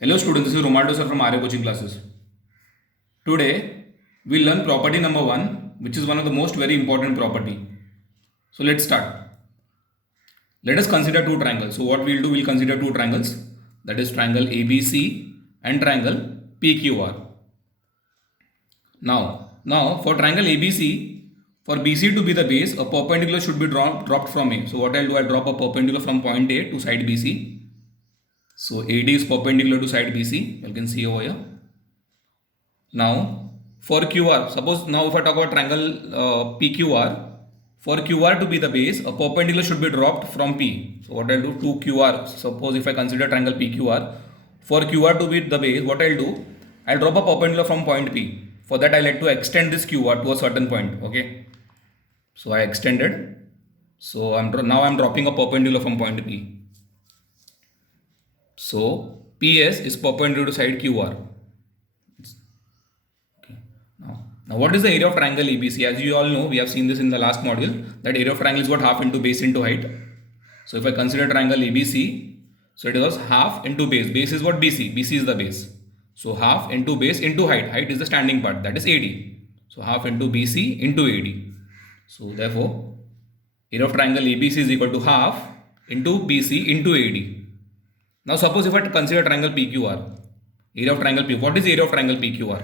Hello students, this is Romaldo sir from Arya Coaching Classes. Today we'll learn property number 1, which is one of the most very important property. So let's start. Let us consider two triangles. So what we'll do, we'll consider two triangles, that is triangle ABC and triangle PQR. Now for triangle ABC, for BC to be the base, a perpendicular should be dropped from A. So what I'll do, I'll drop a perpendicular from point A to side BC. So AD is perpendicular to side BC, you can see over here. Now for QR, suppose now if I talk about triangle PQR, for QR to be the base, a perpendicular should be dropped from P. So what I'll do, to QR, suppose if I consider triangle PQR, for QR to be the base, what I'll do, I'll drop a perpendicular from point P. For that I like to extend this QR to a certain point, okay. So I extended, so now I'm dropping a perpendicular from point P. So PS is perpendicular to side QR. Okay. Now what is the area of triangle ABC? As you all know, we have seen this in the last module, that area of triangle is what, half into base into height. So if I consider triangle ABC, so it was half into base. Base is what? BC. BC is the base. So half into base into height. Height is the standing part, that is AD. So half into BC into AD. So therefore, area of triangle ABC is equal to half into BC into AD. Now suppose if I consider triangle PQR, area of triangle P, what is the area of triangle PQR?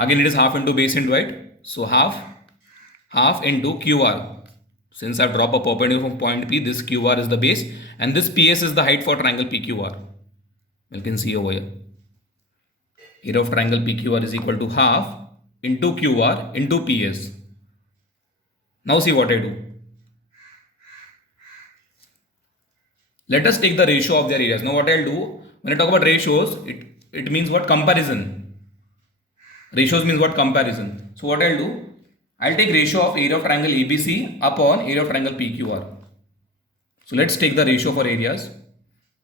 Again it is half into base into height, so half into QR. Since I drop a perpendicular from point P, this QR is the base and this PS is the height for triangle PQR. You can see over here. Area of triangle PQR is equal to half into QR into PS. Now see what I do. Let us take the ratio of their areas. Now what I'll do, when I talk about ratios, it means what? Comparison. Ratios means what? Comparison. So what I'll do, I'll take ratio of area of triangle ABC upon area of triangle PQR. So let's take the ratio for areas.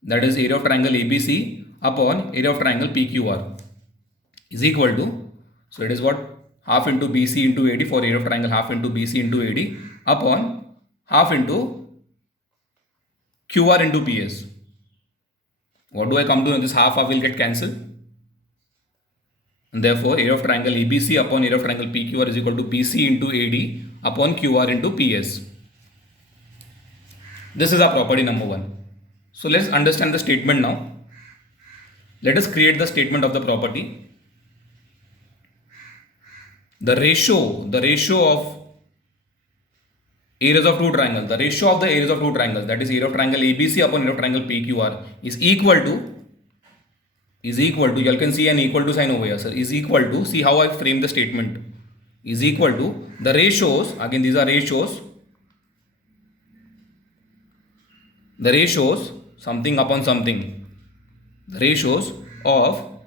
That is area of triangle ABC upon area of triangle PQR is equal to, so it is what? Half into BC into AD for area of triangle, half into BC into AD upon half into QR into PS. What do I come to? This half will get cancelled. And therefore, area of triangle ABC upon area of triangle PQR is equal to BC into AD upon QR into PS. This is our property number 1. So let's understand the statement now. Let us create the statement of the property. The ratio of areas of two triangles, the ratio of the areas of two triangles, that is area of triangle ABC upon area of triangle PQR is equal to, you can see an equal to sign over here, sir, is equal to, see how I frame the statement, is equal to the ratios, again these are ratios, the ratios something upon something, the ratios of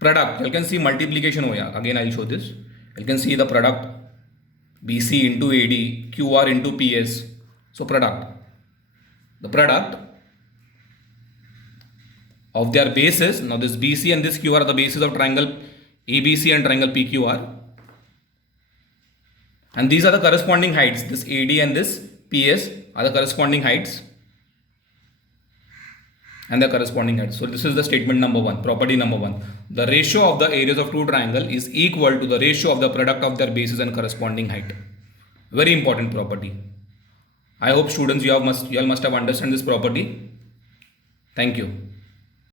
product, you can see multiplication over here, again I will show this, you can see the product BC into AD, QR into PS. So product, the product of their bases. Now this BC and this QR are the bases of triangle ABC and triangle PQR, and these are the corresponding heights. This AD and this PS are the corresponding heights and the corresponding heights. So this is the statement number 1, property number 1. The ratio of the areas of two triangle is equal to the ratio of the product of their bases and corresponding height. Very important property. I hope students you all must have understood this property. Thank you.